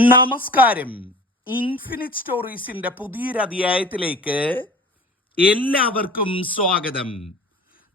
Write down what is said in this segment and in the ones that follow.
നമസ്കാരം. ഇൻഫിനിറ്റ് സ്റ്റോറീസിന്റെ പുതിയൊരു അധ്യായത്തിലേക്ക് എല്ലാവർക്കും സ്വാഗതം.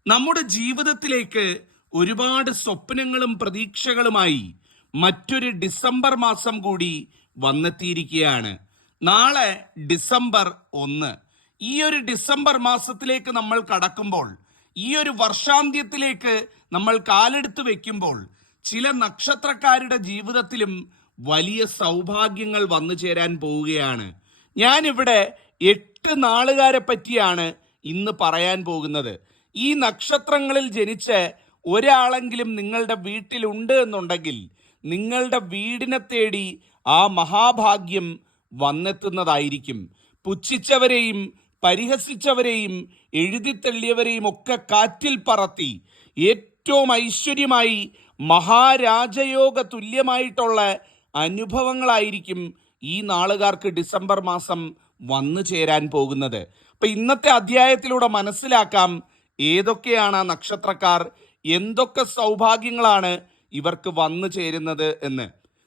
നമ്മുടെ ജീവിതത്തിലേക്ക് ഒരുപാട് സ്വപ്നങ്ങളും പ്രതീക്ഷകളുമായി മറ്റൊരു ഡിസംബർ മാസം കൂടി വന്നെത്തിയിരിക്കുകയാണ്. നാളെ ഡിസംബർ ഒന്ന്. ഈ ഒരു ഡിസംബർ മാസത്തിലേക്ക് നമ്മൾ കടക്കുമ്പോൾ ഈ ഒരു വർഷാന്ത്യത്തിലേക്ക് നമ്മൾ കാലെടുത്ത് വെക്കുമ്പോൾ ചില നക്ഷത്രക്കാരുടെ ജീവിതത്തിലും വലിയ സൗഭാഗ്യങ്ങൾ വന്നു ചേരാൻ പോവുകയാണ്. ഞാനിവിടെ എട്ട് നാളുകാരെ പറ്റിയാണ് ഇന്ന് പറയാൻ പോകുന്നത്. ഈ നക്ഷത്രങ്ങളിൽ ജനിച്ച് ഒരാളെങ്കിലും നിങ്ങളുടെ വീട്ടിലുണ്ട് എന്നുണ്ടെങ്കിൽ നിങ്ങളുടെ വീടിനെ തേടി ആ മഹാഭാഗ്യം വന്നെത്തുന്നതായിരിക്കും. പുച്ഛിച്ചവരെയും പരിഹസിച്ചവരെയും എഴുതിത്തള്ളിയവരെയും ഒക്കെ കാറ്റിൽ പറത്തി ഏറ്റവും ഐശ്വര്യമായി മഹാരാജയോഗ തുല്യമായിട്ടുള്ള അനുഭവങ്ങളായിരിക്കും ഈ നാളുകാർക്ക് ഡിസംബർ മാസം വന്നു ചേരാൻ പോകുന്നത്. അപ്പൊ ഇന്നത്തെ അധ്യായത്തിലൂടെ മനസ്സിലാക്കാം ഏതൊക്കെയാണ് ആ നക്ഷത്രക്കാർ എന്തൊക്കെ സൗഭാഗ്യങ്ങളാണ് ഇവർക്ക് വന്നു ചേരുന്നത് എന്ന്.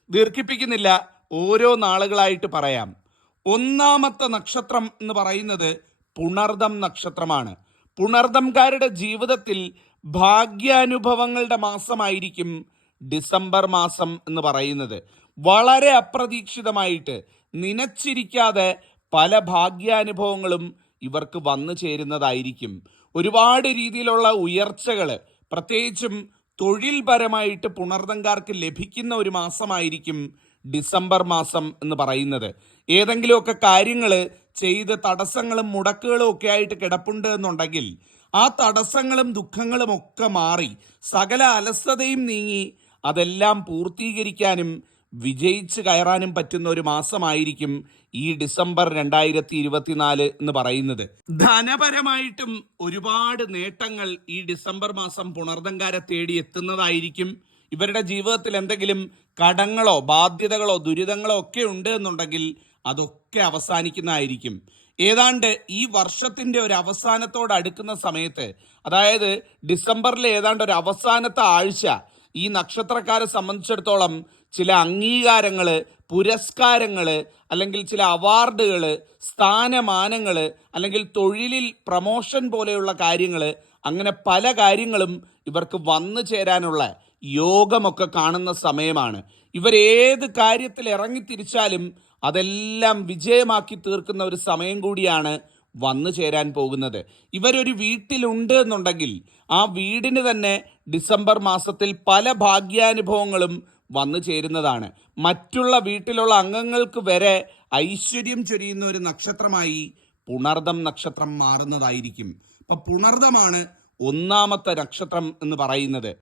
ദീർഘിപ്പിക്കുന്നില്ല ഓരോ നാളുകളായിട്ട് പറയാം. ഒന്നാമത്തെ നക്ഷത്രം എന്ന് പറയുന്നത് പുണർദം നക്ഷത്രമാണ്. പുണർദംകാരുടെ ജീവിതത്തിൽ ഭാഗ്യാനുഭവങ്ങളുടെ മാസമായിരിക്കും ഡിസംബർ മാസം എന്ന് പറയുന്നത്. വളരെ അപ്രതീക്ഷിതമായിട്ട് നനച്ചിരിക്കാതെ പല ഭാഗ്യാനുഭവങ്ങളും ഇവർക്ക് വന്നു ചേരുന്നതായിരിക്കും. ഒരുപാട് രീതിയിലുള്ള ഉയർച്ചകൾ പ്രത്യേകിച്ചും തൊഴിൽപരമായിട്ട് പുണർദങ്കാർക്ക് ലഭിക്കുന്ന ഒരു മാസമായിരിക്കും ഡിസംബർ മാസം എന്ന് പറയുന്നത്. ഏതെങ്കിലുമൊക്കെ കാര്യങ്ങൾ ചെയ്ത് തടസ്സങ്ങളും മുടക്കുകളും ഒക്കെ ആയിട്ട് കിടപ്പുണ്ട് എന്നുണ്ടെങ്കിൽ ആ തടസ്സങ്ങളും ദുഃഖങ്ങളും ഒക്കെ മാറി സകല അലസതയും നീങ്ങി അതെല്ലാം പൂർത്തീകരിക്കാനും വിജയിച്ച് കയറാനും പറ്റുന്ന ഒരു മാസമായിരിക്കും ഈ ഡിസംബർ രണ്ടായിരത്തി ഇരുപത്തിനാല് എന്ന് പറയുന്നത്. ധനപരമായിട്ടും ഒരുപാട് നേട്ടങ്ങൾ ഈ ഡിസംബർ മാസം പുണർദങ്കാരെ തേടി എത്തുന്നതായിരിക്കും. ഇവരുടെ ജീവിതത്തിൽ എന്തെങ്കിലും കടങ്ങളോ ബാധ്യതകളോ ദുരിതങ്ങളോ ഒക്കെ ഉണ്ട് എന്നുണ്ടെങ്കിൽ അതൊക്കെ അവസാനിക്കുന്നതായിരിക്കും. ഏതാണ്ട് ഈ വർഷത്തിന്റെ ഒരു അവസാനത്തോട് അടുക്കുന്ന സമയത്ത് അതായത് ഡിസംബറിലെ ഏതാണ്ട് ഒരു അവസാനത്തെ ആഴ്ച ഈ നക്ഷത്രക്കാരെ സംബന്ധിച്ചിടത്തോളം ചില അംഗീകാരങ്ങൾ പുരസ്കാരങ്ങൾ അല്ലെങ്കിൽ ചില അവാർഡുകൾ സ്ഥാനമാനങ്ങൾ അല്ലെങ്കിൽ തൊഴിലിൽ പ്രമോഷൻ പോലെയുള്ള കാര്യങ്ങൾ അങ്ങനെ പല കാര്യങ്ങളും ഇവർക്ക് വന്നു ചേരാനുള്ള യോഗമൊക്കെ കാണുന്ന സമയമാണ്. ഇവരേത് കാര്യത്തിൽ ഇറങ്ങി ഇറങ്ങിത്തിരിച്ചാലും അതെല്ലാം വിജയമാക്കി തീർക്കുന്ന ഒരു സമയം കൂടിയാണ് വന്നു ചേരാൻ പോകുന്നത്. ഇവരൊരു വീട്ടിലുണ്ട് എന്നുണ്ടെങ്കിൽ ആ വീടിന് തന്നെ ഡിസംബർ മാസത്തിൽ പല ഭാഗ്യാനുഭവങ്ങളും വന്നു ചേരുന്നതാണ്. മറ്റുള്ള വീട്ടിലുള്ള അംഗങ്ങൾക്ക് വരെ ഐശ്വര്യം ചൊരിയുന്ന ഒരു നക്ഷത്രമായി പുണർദം നക്ഷത്രം മാറുന്നതായിരിക്കും. അപ്പൊ പുണർദമാണ് ഒന്നാമത്തെ നക്ഷത്രം എന്ന് പറയുന്നത്.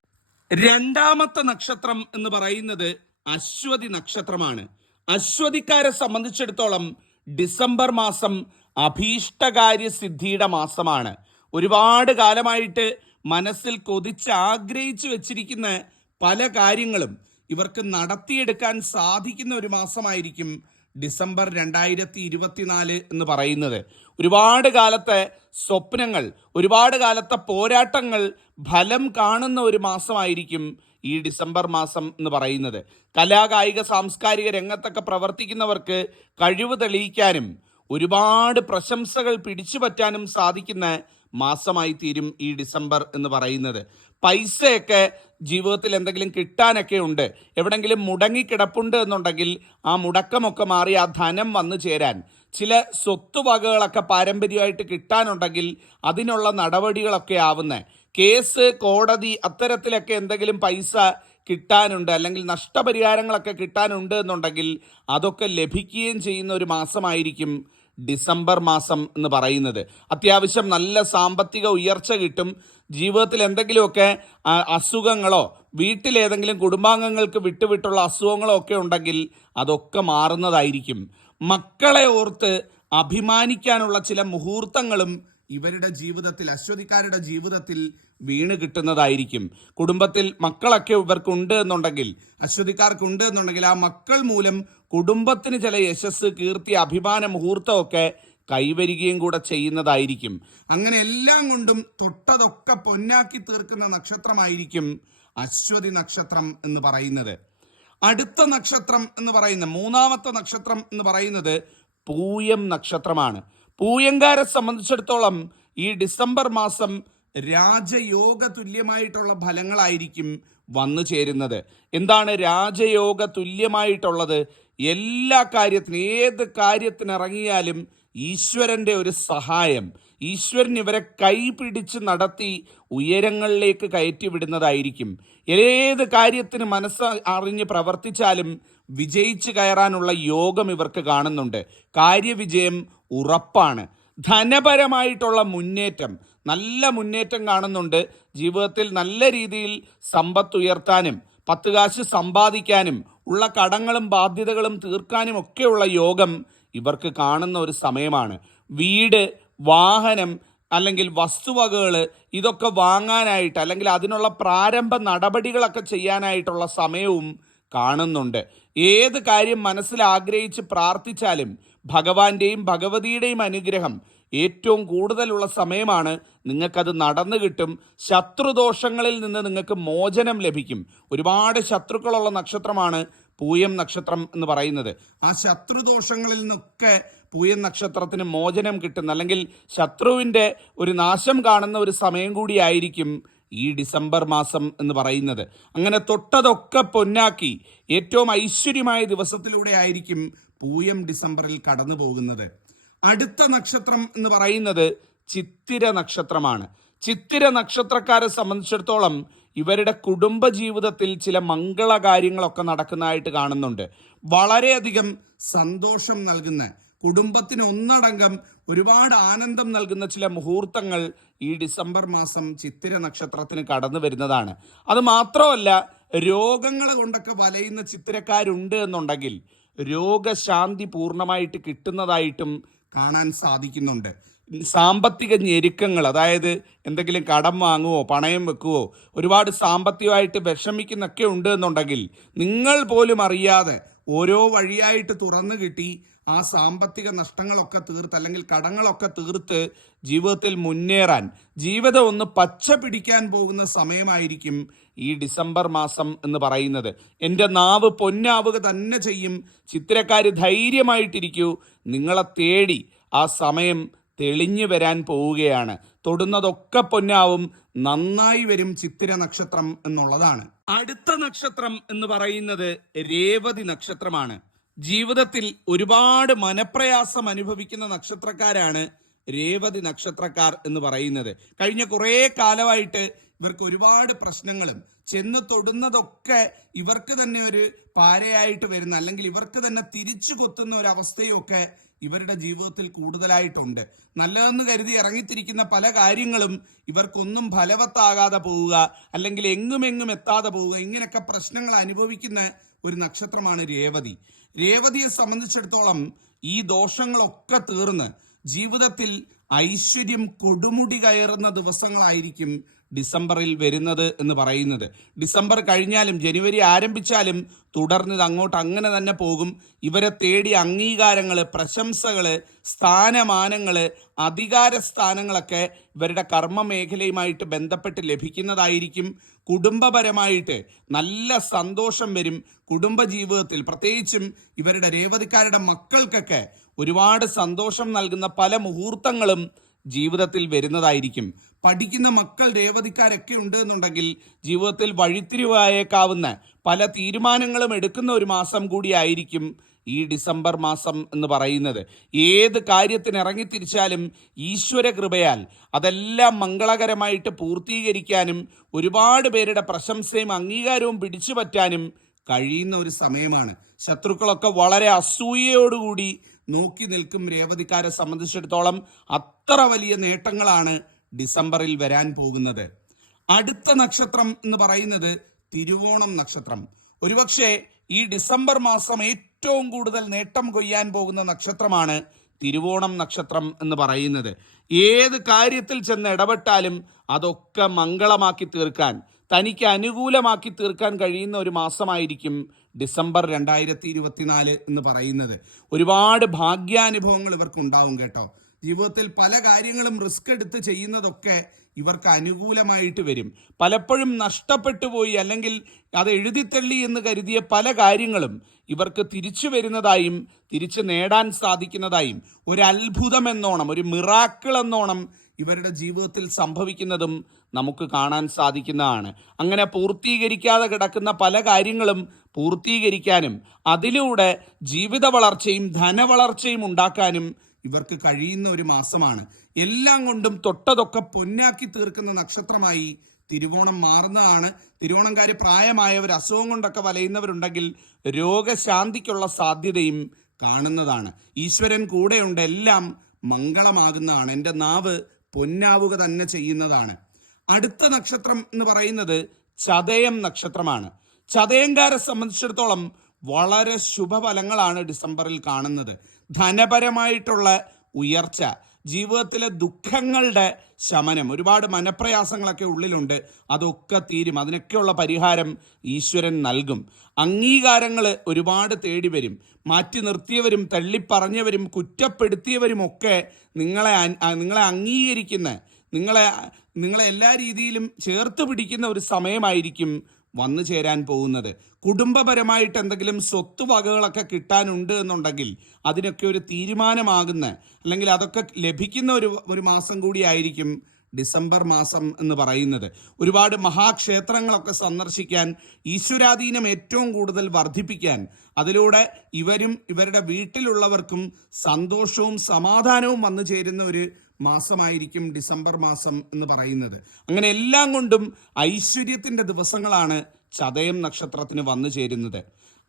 രണ്ടാമത്തെ നക്ഷത്രം എന്ന് പറയുന്നത് അശ്വതി നക്ഷത്രമാണ്. അശ്വതിക്കാരെ സംബന്ധിച്ചിടത്തോളം ഡിസംബർ മാസം അഭീഷ്ടകാര്യ സിദ്ധിയുടെ മാസമാണ്. ഒരുപാട് കാലമായിട്ട് മനസ്സിൽ കൊതിച്ച് ആഗ്രഹിച്ചു വെച്ചിരിക്കുന്ന പല കാര്യങ്ങളും. ഇവർക്ക് നടത്തിയെടുക്കാൻ സാധിക്കുന്ന ഒരു മാസമായിരിക്കും ഡിസംബർ രണ്ടായിരത്തി ഇരുപത്തിനാല് എന്ന് പറയുന്നത്. ഒരുപാട് കാലത്തെ സ്വപ്നങ്ങൾ ഒരുപാട് കാലത്തെ പോരാട്ടങ്ങൾ ഫലം കാണുന്ന ഒരു മാസമായിരിക്കും ഈ ഡിസംബർ മാസം എന്ന് പറയുന്നത്. കലാകായിക സാംസ്കാരിക രംഗത്തൊക്കെ പ്രവർത്തിക്കുന്നവർക്ക് കഴിവ് തെളിയിക്കാനും ഒരുപാട് പ്രശംസകൾ പിടിച്ചുപറ്റാനും സാധിക്കുന്ന മാസമായി തീരും ഈ ഡിസംബർ എന്ന് പറയുന്നത്. പൈസയൊക്കെ ജീവിതത്തിൽ എന്തെങ്കിലും കിട്ടാനൊക്കെ ഉണ്ട്. എവിടെങ്കിലും മുടങ്ങിക്കിടപ്പുണ്ട് എന്നുണ്ടെങ്കിൽ ആ മുടക്കമൊക്കെ മാറി ആ ധനം വന്നു ചേരാൻ. ചില സ്വത്തുവകകളൊക്കെ പാരമ്പര്യമായിട്ട് കിട്ടാനുണ്ടെങ്കിൽ അതിനുള്ള നടപടികളൊക്കെ ആവുന്ന. കേസ് കോടതി അത്തരത്തിലൊക്കെ എന്തെങ്കിലും പൈസ കിട്ടാനുണ്ട് അല്ലെങ്കിൽ നഷ്ടപരിഹാരങ്ങളൊക്കെ കിട്ടാനുണ്ട് എന്നുണ്ടെങ്കിൽ അതൊക്കെ ലഭിക്കുകയും ചെയ്യുന്ന ഒരു മാസമായിരിക്കും. ഡിസംബർ മാസം എന്ന് പറയുന്നത്. അത്യാവശ്യം നല്ല സാമ്പത്തിക ഉയർച്ച കിട്ടും. ജീവിതത്തിൽ എന്തെങ്കിലുമൊക്കെ അസുഖങ്ങളോ വീട്ടിലേതെങ്കിലും കുടുംബാംഗങ്ങൾക്ക് വിട്ടുവിട്ടുള്ള അസുഖങ്ങളോ ഒക്കെ ഉണ്ടെങ്കിൽ അതൊക്കെ മാറുന്നതായിരിക്കും. മക്കളെ ഓർത്ത് അഭിമാനിക്കാനുള്ള ചില മുഹൂർത്തങ്ങളും ഇവരുടെ ജീവിതത്തിൽ അശ്വതിക്കാരുടെ ജീവിതത്തിൽ വീണ് കിട്ടുന്നതായിരിക്കും. കുടുംബത്തിൽ മക്കളൊക്കെ ഇവർക്കുണ്ട് എന്നുണ്ടെങ്കിൽ അശ്വതിക്കാർക്കുണ്ട് എന്നുണ്ടെങ്കിൽ ആ മക്കൾ മൂലം കുടുംബത്തിന് ചില യശസ് കീർത്തി അഭിമാന മുഹൂർത്തമൊക്കെ കൈവരികയും കൂടെ ചെയ്യുന്നതായിരിക്കും. അങ്ങനെ എല്ലാം കൊണ്ടും തൊട്ടതൊക്കെ പൊന്നാക്കി തീർക്കുന്ന നക്ഷത്രമായിരിക്കും അശ്വതി നക്ഷത്രം എന്ന് പറയുന്നത്. അടുത്ത നക്ഷത്രം എന്ന് പറയുന്ന മൂന്നാമത്തെ നക്ഷത്രം എന്ന് പറയുന്നത് പൂയം നക്ഷത്രമാണ്. പൂയങ്കാരെ സംബന്ധിച്ചിടത്തോളം ഈ ഡിസംബർ മാസം രാജയോഗ തുല്യമായിട്ടുള്ള ഫലങ്ങളായിരിക്കും വന്നു ചേരുന്നത്. എന്താണ് രാജയോഗ തുല്യമായിട്ടുള്ളത്? എല്ലാ കാര്യത്തിനും ഏത് കാര്യത്തിനിറങ്ങിയാലും ഈശ്വരന്റെ ഒരു സഹായം ഈശ്വരൻ ഇവരെ കൈപിടിച്ച് നടത്തി ഉയരങ്ങളിലേക്ക് കയറ്റി വിടുന്നതായിരിക്കും ഏത് കാര്യത്തിന് മനസ്സ് അറിഞ്ഞ് പ്രവർത്തിച്ചാലും വിജയിച്ച് കയറാനുള്ള യോഗം ഇവർക്ക് കാണുന്നുണ്ട്. കാര്യവിജയം ഉറപ്പാണ്. ധനപരമായിട്ടുള്ള മുന്നേറ്റം നല്ല മുന്നേറ്റം കാണുന്നുണ്ട്. ജീവിതത്തിൽ നല്ല രീതിയിൽ സമ്പത്ത് ഉയർത്താനും പത്ത് കാശ് സമ്പാദിക്കാനും ഉള്ള കടങ്ങളും ബാധ്യതകളും തീർക്കാനും ഒക്കെയുള്ള യോഗം ഇവർക്ക് കാണുന്ന ഒരു സമയമാണ്. വീട് വാഹനം അല്ലെങ്കിൽ വസ്തുവകകൾ ഇതൊക്കെ വാങ്ങാനായിട്ട് അല്ലെങ്കിൽ അതിനുള്ള പ്രാരംഭ നടപടികളൊക്കെ ചെയ്യാനായിട്ടുള്ള സമയവും കാണുന്നുണ്ട്. ഏത് കാര്യം മനസ്സിൽ ആഗ്രഹിച്ച് പ്രാർത്ഥിച്ചാലും ഭഗവാന്റെയും ഭഗവതിയുടെയും അനുഗ്രഹം ഏറ്റവും കൂടുതലുള്ള സമയമാണ് നിങ്ങൾക്കത് നടന്നു കിട്ടും. ശത്രുദോഷങ്ങളിൽ നിന്ന് നിങ്ങൾക്ക് മോചനം ലഭിക്കും. ഒരുപാട് ശത്രുക്കളുള്ള നക്ഷത്രമാണ് പൂയം നക്ഷത്രം എന്ന് പറയുന്നത്. ആ ശത്രുദോഷങ്ങളിൽ നിന്നൊക്കെ പൂയം നക്ഷത്രത്തിന് മോചനം കിട്ടുന്ന അല്ലെങ്കിൽ ശത്രുവിന്റെ ഒരു നാശം കാണുന്ന ഒരു സമയം കൂടിയായിരിക്കും ഈ ഡിസംബർ മാസം എന്ന് പറയുന്നത്. അങ്ങനെ തൊട്ടതൊക്കെ പൊന്നാക്കി ഏറ്റവും ഐശ്വര്യമായ ദിവസത്തിലൂടെ ആയിരിക്കും പൂയം ഡിസംബറിൽ കടന്നു പോകുന്നത് അടുത്ത നക്ഷത്രം എന്ന് പറയുന്നത് ചിത്തിര നക്ഷത്രമാണ്. ചിത്തിര നക്ഷത്രക്കാരെ സംബന്ധിച്ചിടത്തോളം ഇവരുടെ കുടുംബ ജീവിതത്തിൽ ചില മംഗള കാര്യങ്ങളൊക്കെ നടക്കുന്നതായിട്ട് കാണുന്നുണ്ട്. വളരെയധികം സന്തോഷം നൽകുന്ന കുടുംബത്തിന് ഒന്നടങ്കം ഒരുപാട് ആനന്ദം നൽകുന്ന ചില മുഹൂർത്തങ്ങൾ ഈ ഡിസംബർ മാസം ചിത്തിര നക്ഷത്രത്തിന് കടന്നു വരുന്നതാണ്. അത് മാത്രമല്ല രോഗങ്ങൾ കൊണ്ടൊക്കെ വലയുന്ന ചിത്തിരക്കാരുണ്ട് എന്നുണ്ടെങ്കിൽ രോഗശാന്തി പൂർണമായിട്ട് കിട്ടുന്നതായിട്ടും കാണാൻ സാധിക്കുന്നുണ്ട്. സാമ്പത്തിക ഞെരുക്കങ്ങൾ അതായത് എന്തെങ്കിലും കടം വാങ്ങുവോ പണയം വെക്കുവോ ഒരുപാട് സാമ്പത്തികമായിട്ട് വിഷമിക്കുന്നൊക്കെ ഉണ്ട് എന്നുണ്ടെങ്കിൽ നിങ്ങൾ പോലും അറിയാതെ ഓരോ വഴിയായിട്ട് തുറന്നു കിട്ടി ആ സാമ്പത്തിക നഷ്ടങ്ങളൊക്കെ തീർത്ത് അല്ലെങ്കിൽ കടങ്ങളൊക്കെ തീർത്ത് ജീവിതത്തിൽ മുന്നേറാൻ. ജീവിതം ഒന്ന് പച്ച പിടിക്കാൻ പോകുന്ന സമയമായിരിക്കും ഈ ഡിസംബർ മാസം എന്ന് പറയുന്നത്. എന്റെ നാവ് പൊന്നാവുക തന്നെ ചെയ്യും. ചിത്രക്കാർ ധൈര്യമായിട്ടിരിക്കൂ. നിങ്ങളെ തേടി ആ സമയം തെളിഞ്ഞു വരാൻ പോവുകയാണ്. തൊടുന്നതൊക്കെ പൊന്നാവും നന്നായി വരും ചിത്തിര നക്ഷത്രം എന്നുള്ളതാണ്. അടുത്ത നക്ഷത്രം എന്ന് പറയുന്നത് രേവതി നക്ഷത്രമാണ്. ജീവിതത്തിൽ ഒരുപാട് മനപ്രയാസം അനുഭവിക്കുന്ന നക്ഷത്രക്കാരാണ് രേവതി നക്ഷത്രക്കാർ എന്ന് പറയുന്നത്. കഴിഞ്ഞ കുറേ കാലമായിട്ട് ഇവർക്ക് ഒരുപാട് പ്രശ്നങ്ങളും ചെന്ന് തൊടുന്നതൊക്കെ ഇവർക്ക് തന്നെ ഒരു പാരയായിട്ട് വരുന്ന അല്ലെങ്കിൽ ഇവർക്ക് തന്നെ തിരിച്ചു കൊത്തുന്ന ഒരു അവസ്ഥയൊക്കെ ഇവരുടെ ജീവിതത്തിൽ കൂടുതലായിട്ടുണ്ട്. നല്ലതെന്ന് കരുതി ഇറങ്ങിത്തിരിക്കുന്ന പല കാര്യങ്ങളും ഇവർക്കൊന്നും ഫലവത്താകാതെ പോവുക അല്ലെങ്കിൽ എങ്ങും എങ്ങും എത്താതെ പോവുക ഇങ്ങനെയൊക്കെ പ്രശ്നങ്ങൾ അനുഭവിക്കുന്ന ഒരു നക്ഷത്രമാണ് രേവതി. രേവതിയെ സംബന്ധിച്ചിടത്തോളം ഈ ദോഷങ്ങളൊക്കെ തീർന്ന് ജീവിതത്തിൽ ഐശ്വര്യം കൊടുമുടി കയറുന്ന ദിവസങ്ങളായിരിക്കും ഡിസംബറിൽ വരുന്നത് എന്ന് പറയുന്നത്. ഡിസംബർ കഴിഞ്ഞാലും ജനുവരി ആരംഭിച്ചാലും തുടർന്ന് അങ്ങോട്ട് അങ്ങനെ തന്നെ പോകും. ഇവരെ തേടി അംഗീകാരങ്ങൾ പ്രശംസകൾ സ്ഥാനമാനങ്ങൾ അധികാര സ്ഥാനങ്ങളൊക്കെ ഇവരുടെ കർമ്മ മേഖലയുമായിട്ട് ബന്ധപ്പെട്ട് ലഭിക്കുന്നതായിരിക്കും. കുടുംബപരമായിട്ട് നല്ല സന്തോഷം വരും കുടുംബജീവിതത്തിൽ. പ്രത്യേകിച്ചും ഇവരുടെ രേവതിക്കാരുടെ മക്കൾക്കൊക്കെ ഒരുപാട് സന്തോഷം നൽകുന്ന പല മുഹൂർത്തങ്ങളും ജീവിതത്തിൽ വരുന്നതായിരിക്കും. പഠിക്കുന്ന മക്കൾ രേവതിക്കാരൊക്കെ ഉണ്ട് എന്നുണ്ടെങ്കിൽ ജീവിതത്തിൽ വഴിത്തിരിവായേക്കാവുന്ന പല തീരുമാനങ്ങളും എടുക്കുന്ന ഒരു മാസം കൂടിയായിരിക്കും ഈ ഡിസംബർ മാസം എന്ന് പറയുന്നത്. ഏത് കാര്യത്തിന് ഇറങ്ങിത്തിരിച്ചാലും ഈശ്വര കൃപയാൽ അതെല്ലാം മംഗളകരമായിട്ട് പൂർത്തീകരിക്കാനും ഒരുപാട് പേരുടെ പ്രശംസയും അംഗീകാരവും പിടിച്ചു പറ്റാനും കഴിയുന്ന ഒരു സമയമാണ്. ശത്രുക്കളൊക്കെ വളരെ അസൂയയോടുകൂടി നോക്കി നിൽക്കും രേവതിക്കാരെ സംബന്ധിച്ചിടത്തോളം അത്ര വലിയ നേട്ടങ്ങളാണ് ഡിസംബറിൽ വരാൻ പോകുന്നത്. അടുത്ത നക്ഷത്രം എന്ന് പറയുന്നത് തിരുവോണം നക്ഷത്രം. ഒരുപക്ഷെ ഈ ഡിസംബർ മാസം ഏറ്റവും കൂടുതൽ നേട്ടം കൊയ്യാൻ പോകുന്ന നക്ഷത്രമാണ് തിരുവോണം നക്ഷത്രം എന്ന് പറയുന്നത്. ഏത് കാര്യത്തിൽ ചെന്ന് ഇടപെട്ടാലും അതൊക്കെ മംഗളമാക്കി തീർക്കാൻ തനിക്ക് അനുകൂലമാക്കി തീർക്കാൻ കഴിയുന്ന ഒരു മാസമായിരിക്കും ഡിസംബർ രണ്ടായിരത്തി ഇരുപത്തിനാല് എന്ന് പറയുന്നത്. ഒരുപാട് ഭാഗ്യാനുഭവങ്ങൾ ഇവർക്ക് ഉണ്ടാവും കേട്ടോ. ജീവിതത്തിൽ പല കാര്യങ്ങളും റിസ്ക് എടുത്ത് ചെയ്യുന്നതൊക്കെ ഇവർക്ക് അനുകൂലമായിട്ട് വരും. പലപ്പോഴും നഷ്ടപ്പെട്ടു പോയി അല്ലെങ്കിൽ അത് എഴുതിത്തള്ളി എന്ന് കരുതിയ പല കാര്യങ്ങളും ഇവർക്ക് തിരിച്ചു വരുന്നതായും തിരിച്ചു നേടാൻ സാധിക്കുന്നതായും ഒരു അത്ഭുതം എന്നോണം ഒരു മിറാക്കിൾ എന്നോണം ഇവരുടെ ജീവിതത്തിൽ സംഭവിക്കുന്നതും നമുക്ക് കാണാൻ സാധിക്കുന്നതാണ്. അങ്ങനെ പൂർത്തീകരിക്കാതെ കിടക്കുന്ന പല കാര്യങ്ങളും പൂർത്തീകരിക്കാനും അതിലൂടെ ജീവിത വളർച്ചയും ധനവളർച്ചയും ഉണ്ടാക്കാനും ഇവർക്ക് കഴിയുന്ന ഒരു മാസമാണ്. എല്ലാം കൊണ്ടും തൊട്ടതൊക്കെ പൊന്നാക്കി തീർക്കുന്ന നക്ഷത്രമായി തിരുവോണം മാറുന്നതാണ്. തിരുവോണംകാർ പ്രായമായവർ അസുഖം കൊണ്ടൊക്കെ വലയുന്നവരുണ്ടെങ്കിൽ രോഗശാന്തിക്കുള്ള സാധ്യതയും കാണുന്നതാണ്. ഈശ്വരൻ കൂടെയുണ്ട് എല്ലാം മംഗളമാകുന്നതാണ്. എന്റെ നാവ് പൊന്നാവുക തന്നെ ചെയ്യുന്നതാണ്. അടുത്ത നക്ഷത്രം എന്ന് പറയുന്നത് ചതയം നക്ഷത്രമാണ്. ചതയംകാരെ സംബന്ധിച്ചിടത്തോളം വളരെ ശുഭഫലങ്ങളാണ് ഡിസംബറിൽ കാണുന്നത്. ധനപരമായിട്ടുള്ള ഉയർച്ച ജീവിതത്തിലെ ദുഃഖങ്ങളുടെ ശമനം. ഒരുപാട് മനപ്രയാസങ്ങളൊക്കെ ഉള്ളിലുണ്ട്. അതൊക്കെ തീരും. അതിനൊക്കെയുള്ള പരിഹാരം ഈശ്വരൻ നൽകും. അംഗീകാരങ്ങൾ ഒരുപാട് തേടി വരും. മാറ്റി നിർത്തിയവരും തള്ളിപ്പറഞ്ഞവരും കുറ്റപ്പെടുത്തിയവരുമൊക്കെ നിങ്ങളെ നിങ്ങളെ അംഗീകരിക്കുന്ന നിങ്ങളെ നിങ്ങളെ എല്ലാ രീതിയിലും ചേർത്ത് പിടിക്കുന്ന ഒരു സമയമായിരിക്കും വന്നു ചേരാൻ പോകുന്നത്. കുടുംബപരമായിട്ട് എന്തെങ്കിലും സ്വത്ത് വകകളൊക്കെ കിട്ടാനുണ്ട് എന്നുണ്ടെങ്കിൽ അതിനൊക്കെ ഒരു തീരുമാനമാകുന്ന അല്ലെങ്കിൽ അതൊക്കെ ലഭിക്കുന്ന ഒരു ഒരു മാസം കൂടിയായിരിക്കും ഡിസംബർ മാസം എന്ന് പറയുന്നത്. ഒരുപാട് മഹാക്ഷേത്രങ്ങളൊക്കെ സന്ദർശിക്കാൻ ഈശ്വരാധീനം ഏറ്റവും കൂടുതൽ വർദ്ധിപ്പിക്കാൻ അതിലൂടെ ഇവരും ഇവരുടെ വീട്ടിലുള്ളവർക്കും സന്തോഷവും സമാധാനവും വന്നു ചേരുന്ന ഒരു മാസമായിരിക്കും ഡിസംബർ മാസം എന്ന് പറയുന്നത്. അങ്ങനെ എല്ലാം കൊണ്ടും ഐശ്വര്യത്തിന്റെ ദിവസങ്ങളാണ് ചതയം നക്ഷത്രത്തിന് വന്നു ചേരുന്നത്.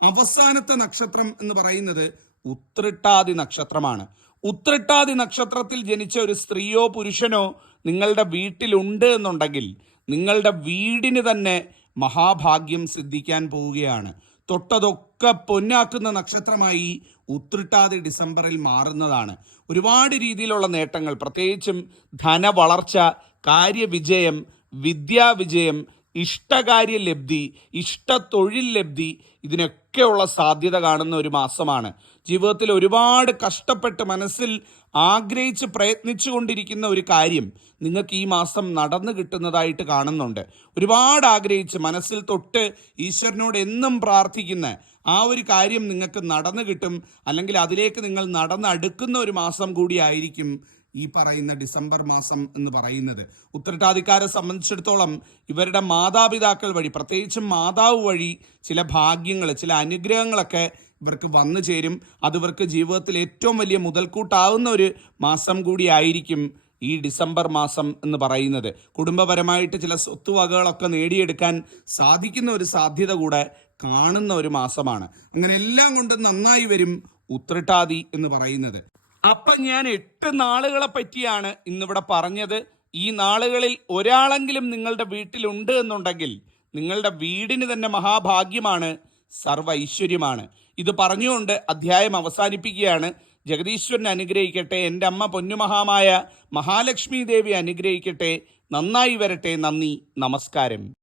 അവസാനത്തെ നക്ഷത്രം എന്ന് പറയുന്നത് ഉത്രട്ടാതി നക്ഷത്രമാണ്. ഉത്രട്ടാതി നക്ഷത്രത്തിൽ ജനിച്ച ഒരു സ്ത്രീയോ പുരുഷനോ നിങ്ങളുടെ വീട്ടിലുണ്ട് എന്നുണ്ടെങ്കിൽ നിങ്ങളുടെ വീടിന് തന്നെ മഹാഭാഗ്യം സിദ്ധിക്കാൻ പോവുകയാണ്. തൊട്ടതൊക്കെ പൊന്നാക്കുന്ന നക്ഷത്രമായി ഉത്രട്ടാതി ഡിസംബറിൽ മാറുന്നതാണ്. ഒരുപാട് രീതിയിലുള്ള നേട്ടങ്ങൾ പ്രത്യേകിച്ചും ധനവളർച്ച കാര്യവിജയം വിദ്യാവിജയം ഇഷ്ടകാര്യ ലബ്ധി ഇഷ്ടത്തൊഴിൽ തൊഴിൽ ലബ്ധി ഇതിനൊക്കെയുള്ള സാധ്യത കാണുന്ന ഒരു മാസമാണ്. ജീവിതത്തിൽ ഒരുപാട് കഷ്ടപ്പെട്ട് മനസ്സിൽ ആഗ്രഹിച്ച് പ്രയത്നിച്ചു കൊണ്ടിരിക്കുന്ന ഒരു കാര്യം നിങ്ങൾക്ക് ഈ മാസം നടന്നു കിട്ടുന്നതായിട്ട് കാണുന്നുണ്ട്. ഒരുപാട് ആഗ്രഹിച്ച് മനസ്സിൽ തൊട്ട് ഈശ്വരനോട് എന്നും പ്രാർത്ഥിക്കുന്ന ആ ഒരു കാര്യം നിങ്ങൾക്ക് നടന്നു കിട്ടും. അല്ലെങ്കിൽ അതിലേക്ക് നിങ്ങൾ നടന്നടുക്കുന്ന ഒരു മാസം കൂടിയായിരിക്കും ഈ പറയുന്ന ഡിസംബർ മാസം എന്ന് പറയുന്നത്. ഉത്തരട്ടാധിക്കാരെ സംബന്ധിച്ചിടത്തോളം ഇവരുടെ മാതാപിതാക്കൾ വഴി പ്രത്യേകിച്ചും മാതാവ് വഴി ചില ഭാഗ്യങ്ങൾ ചില അനുഗ്രഹങ്ങളൊക്കെ ഇവർക്ക് വന്നു ചേരും. അത് ഇവർക്ക് ജീവിതത്തിൽ ഏറ്റവും വലിയ മുതൽക്കൂട്ടാവുന്ന ഒരു മാസം കൂടിയായിരിക്കും ഈ ഡിസംബർ മാസം എന്ന് പറയുന്നത്. കുടുംബപരമായിട്ട് ചില സ്വത്തുവകകളൊക്കെ നേടിയെടുക്കാൻ സാധിക്കുന്ന ഒരു സാധ്യത കൂടെ കാണുന്ന ഒരു മാസമാണ്. അങ്ങനെ എല്ലാം കൊണ്ടും നന്നായി വരും ഉത്രട്ടാതി എന്ന് പറയുന്നത്. അപ്പൊ ഞാൻ എട്ട് നാളുകളെ പറ്റിയാണ് ഇന്നിവിടെ പറഞ്ഞത്. ഈ നാളുകളിൽ ഒരാളെങ്കിലും നിങ്ങളുടെ വീട്ടിലുണ്ട് എന്നുണ്ടെങ്കിൽ നിങ്ങളുടെ വീടിന് തന്നെ മഹാഭാഗ്യമാണ് സർവ ഐശ്വര്യമാണ് ഇത് പറഞ്ഞുകൊണ്ട് അധ്യായം അവസാനിപ്പിക്കുകയാണ്. ജഗദീശ്വരൻ അനുഗ്രഹിക്കട്ടെ എന്റെ അമ്മ പൊന്നുമഹാമായ മഹാലക്ഷ്മി ദേവി അനുഗ്രഹിക്കട്ടെ. നന്നായി വരട്ടെ നന്ദി നമസ്കാരം.